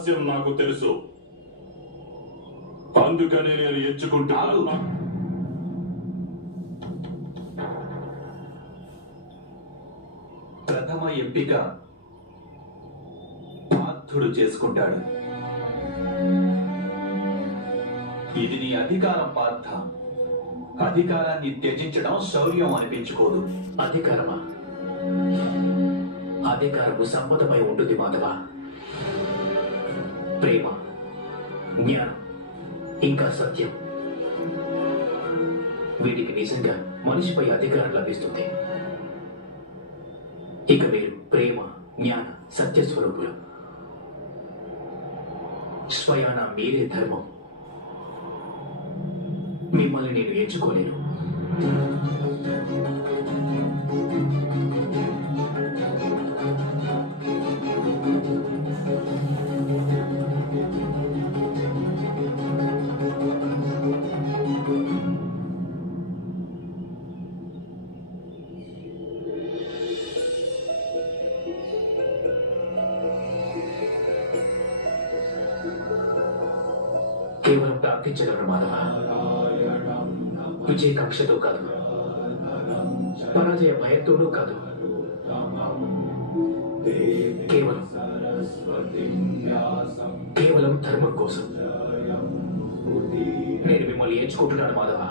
రహస్యం నాకు తెలుసు, అందుకనే నేను ఎంచుకుంటాను. ప్రథమ ఎంపిక పార్థుడు చేసుకుంటాడు. ఇది నీ అధికారం పార్థ. అధికారాన్ని త్యజించడం శౌర్యం అనిపించుకోదు. అధికారమా? అధికారము సంపదపై ఉంటుంది మాధవ. ప్రేమ, జ్ఞానం, ఇంకా సత్యం, వీటికి నిజంగా మనిషిపై అధికారం లభిస్తుంది. ఇక మీరు ప్రేమ, జ్ఞాన, సత్య స్వరూపులు. స్వయాన మీరే ధర్మం. మిమ్మల్ని నేను ఎంచుకోలేను. కేవలం ప్రార్థించగలరు మాధవ. విజయకాంక్షతో కాదు, పరాజయ భయంతోనూ కాదు. కేవలం ధర్మం కోసం నేను మిమ్మల్ని ఎంచుకుంటున్నాను మాధవ.